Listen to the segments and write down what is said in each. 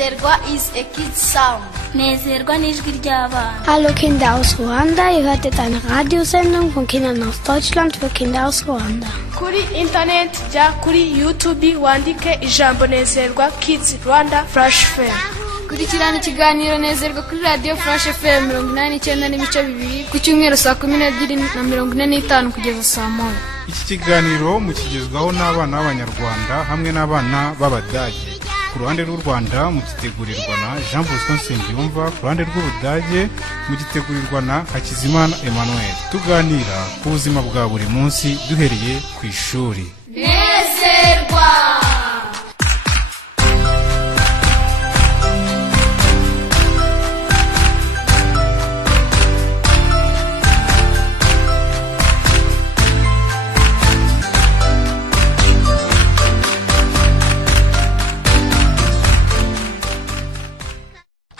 Nezerwa is a kid's sound. Nezerwa ni ijwi ry'abana. Hallo Kinder aus Ruanda, ihr hört jetzt eine Radiosendung von Kindern aus Deutschland für Kinder aus Ruanda. Kuri internet ja kuri YouTube wandike ijambo Nezerwa Kids Rwanda Flash FM. Kurikirana ikiganiro Nezerwa kuri Radio Flash FM 89.2 ku cyumweru saa 12:45 kugeza saa 1. Iki kiganiro mukigezwaho n'abana b'Abanyarwanda hamwe n'abana b'Abadage. Ku ruhande rw'u Rwanda mugitegurirwa na Jean Bosco Nsengiyumva, ku ruhande rw'Ubudage mugitegurirwa na Hakizimana Emmanuel. Tuganira ku buzima bwa buri munsi duhereye ku ishuri. Nezerwa.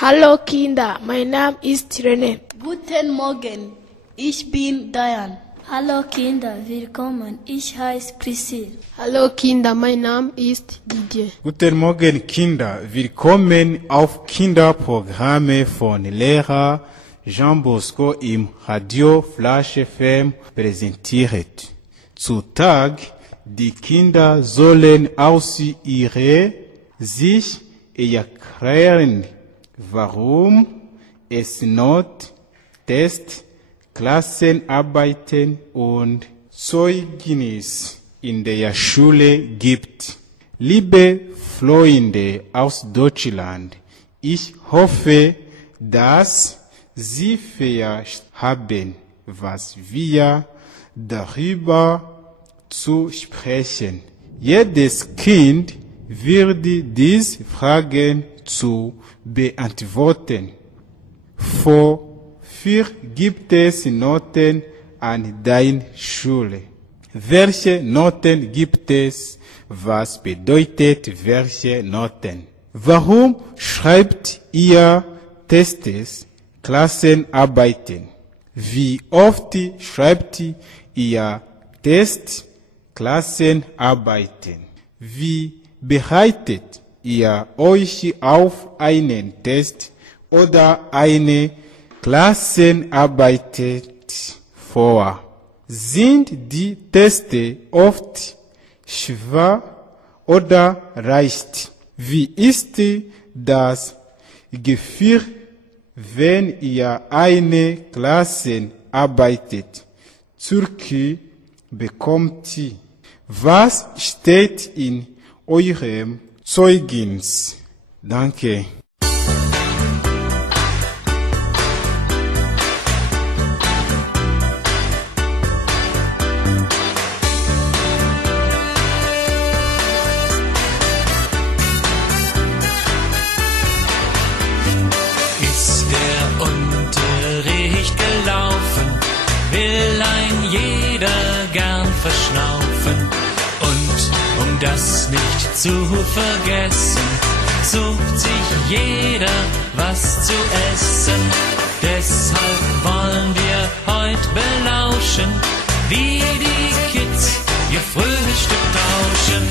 Hallo Kinder, mein Name ist René. Guten Morgen, ich bin Diane. Hallo Kinder, willkommen. Ich heiße Priscille. Hallo Kinder, mein Name ist Didier. Guten Morgen Kinder, willkommen auf Kinderprogramme von Lehrer Jean Bosco im Radio Flash FM präsentiert. Zutage, die Kinder sollen aus ihrer Sicht erklären, warum es Not-Test, Klassenarbeiten und Zeugnis in der Schule gibt. Liebe Freunde aus Deutschland, ich hoffe, dass Sie verstehen, was wir darüber zu sprechen. Jedes Kind wird diese Fragen zu beantworten. Wofür gibt es Noten an deiner Schule? Welche Noten gibt es? Was bedeutet welche Noten? Warum schreibt ihr Tests, Klassenarbeiten? Wie oft schreibt ihr Tests, Klassenarbeiten? Wie bereitet ihr euch auf einen Test oder eine Klassenarbeit vor? Sind die Tests oft schwer oder leicht? Wie ist das Gefühl, wenn ihr eine Klassenarbeit zurückbekommt? Was steht in eurem Zeugnis? Danke. Ist der Unterricht gelaufen, will ein jeder gern verschnaufen. Und um das nicht zu vergessen, sucht sich jeder was zu essen. Deshalb wollen wir heute belauschen, wie die Kids ihr Frühstück tauschen.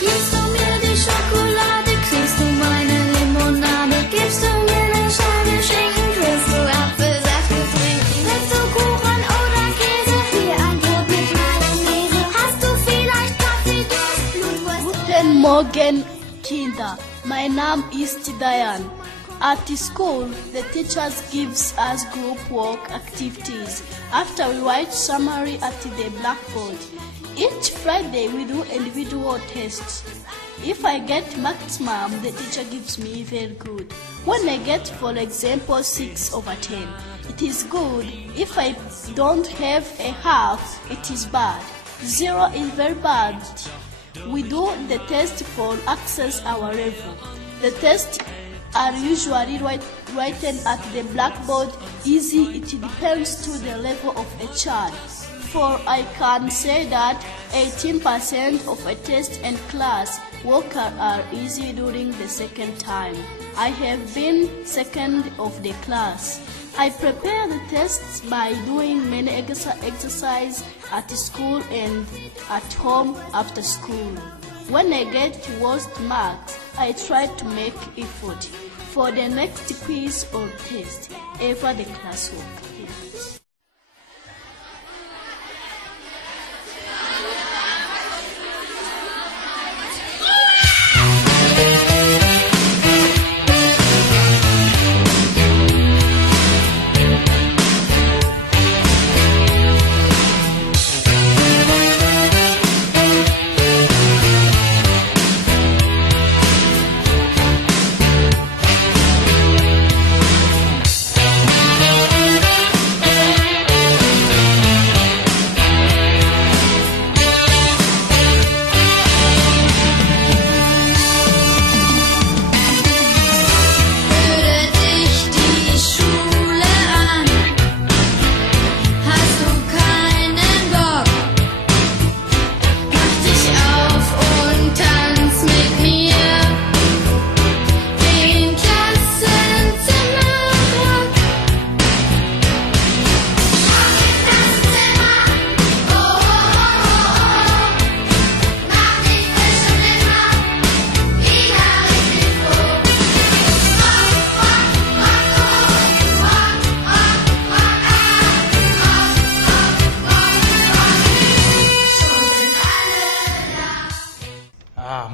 Gibst du mir die Schokolade, kriegst du meine Limonade. Gibst du mir eine Scheibe Schinken, kriegst du Apfelsaft zu trinken. Willst du Kuchen oder Käse? Hier ein Brot mit Mayonnaise. Hast du vielleicht Kaffee, Durst, Blutwurst? Guten Morgen, Kinder. Mein Name ist Diane. At school, the teachers gives us group work activities. After we write summary at the blackboard. Each Friday we do individual tests. If I get maximum, the teacher gives me very good. When I get, for example, 6/10, it is good. If I don't have a half, it is bad. 0 is very bad. We do the test for access our level. The tests are usually written at the blackboard. Easy, it depends to the level of a child. For I can say that 18% of a test and class work are easy during the second time. I have been second of the class. I prepare the tests by doing many exercises at school and at home after school. When I get worst marks, I tried to make effort for the next quiz or test, ever the classwork. Yes.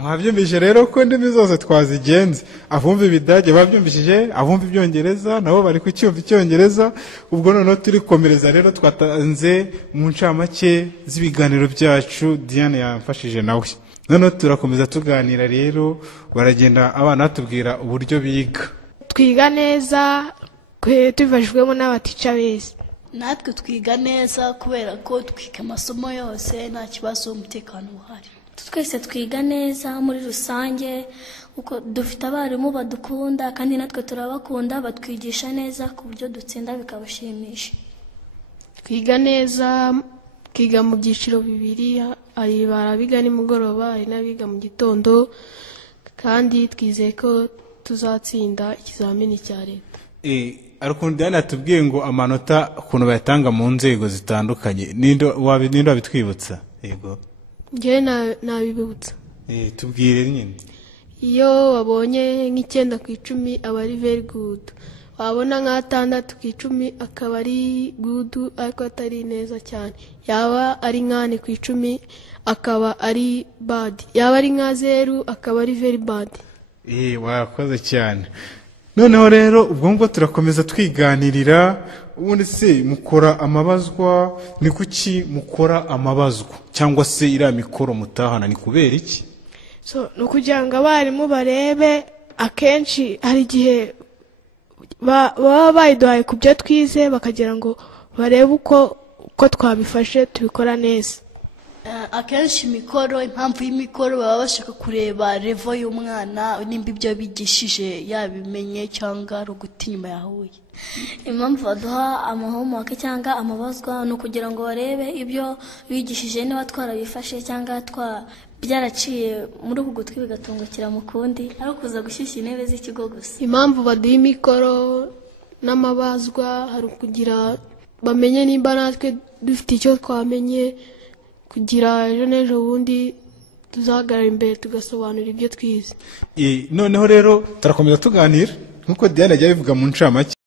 mwabyumvise rero ko indimi zose twazigenze, abumva ibidage babyumvishije, abumva ibyongereza nabo bari kucyumva icyongereza. Ubwo noneho turi komereza rero twatanze mu ncamake z'ibiganiro byacu Diane yamfashije nawe. Noneho turakomeza tuganira rero, baragenda abana batubwira uburyo biga. Twiga neza tubifashijwemo n'abatica beza. Natwe twiga neza kubera ko twiga amasomo yose nta kibazo, umutekano uhari. Twese twiga neza muri rusange, uko dufite abarimu badukunda kandi natwe turabakunda, batwigisha neza ku buryo dutsinda bikabashimisha. Twiga neza, twiga mu byiciro bibiri, hari barabiga nimugoroba, hari n'abiga mu gitondo, kandi twizeye ko tuzatsinda ikizamini cya leta. Arukundi Diane atubwiye ngo amanota ukuntu bayatanga mu nzego zitandukanye, ninde wabitwibutsa? Yego. Ngewe nabibutsa. Tubwire nyine. Iyo wabonye nk'Icyenda ku icumi aba ari very good, wabona nka6 ku icumi akaba ari good ariko atari neza cyane, yaba ari 8 ku icumi akaba ari bad, yaba ari nka 0 akaba ari very bad. Wakoze cyane. Noneho rero ubwo ngo turakomeza twiganirira. Ubundi se mukora amabazwa, ni kuki mukora amabazwa cyangwa se iriya mikoro mutahana, ni kubera iki? Nukugira ngo abarimu barebe, akenshi hari igihe baba bayiduhaye ku byo twize, bakagira ngo barebe uko twabifashe tubikora neza. Akenshi imikoro, impamvu y'imikoro baba bashaka kureba level y'umwana nimba ibyo bigishije yabimenye cyangwa ari uguta inyuma yahuye. Impamvu baduha amahomework cyangwa amabazwa ni ukugira ngo barebe ibyo bigishije niba twarabifashe cyangwa byaraciye muri uku gutwi bigatungukira mu kundi, ari kuza gushyushya intebe z'ikigo gusa. Impamvu baduha imikoro n'amabazwa hari ukugira bamenye nimba natwe dufite icyo twamenye, kugira ejo n'ejo bundi tuzahagarara imbere tugasobanura ibyo twize. Noneho rero turakomeza tuganira nk'uko Diane ajya bivuga mu ncamake.